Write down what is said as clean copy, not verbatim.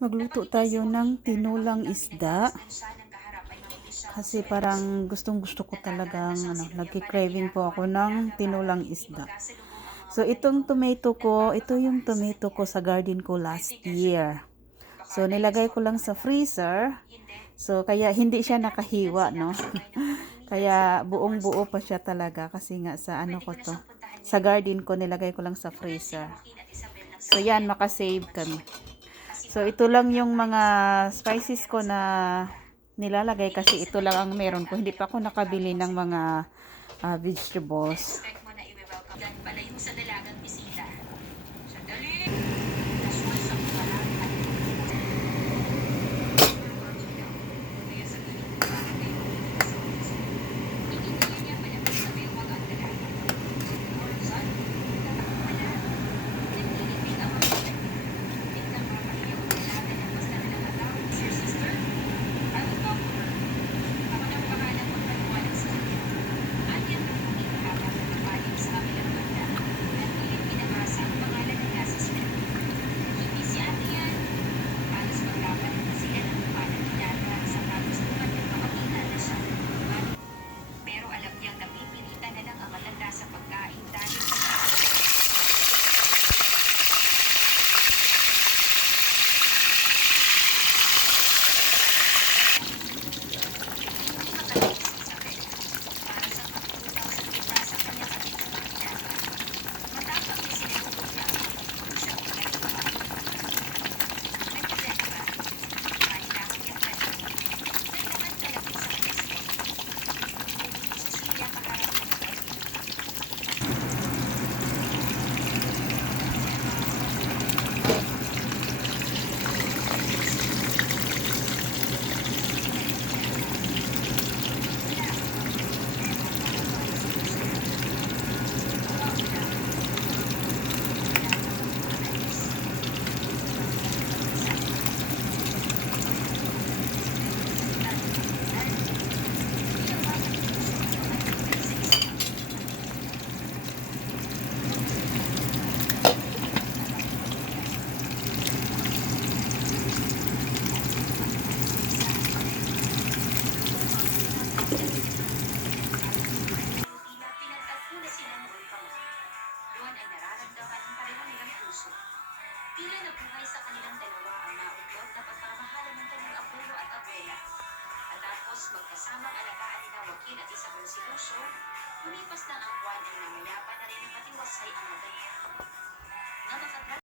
Magluto tayo ng tinulang isda kasi parang gustong-gusto ko talagang nagki-craving po ako ng tinulang isda. So itong tomato ko, ito yung tomato ko sa garden ko last year. So nilagay ko lang sa freezer. So kaya hindi siya nakahiwa, no? Kaya buong-buo pa siya talaga kasi nga sa ano ko to. Sa garden ko nilagay ko lang sa freezer. So yan, makasave kami. So ito lang yung mga spices ko na nilalagay kasi ito lang ang meron ko. Hindi pa ako nakabili ng mga vegetables. Tila nabuhay sa kanilang dalawa ang mauglot na pagmamahalan ng kanyang abuelo at abuela. At tapos magkasamang alagaan nila Joaquin at Isabel si Lucio, lumipas na ang buwan ay namayapa na rin at matiwasay ang mga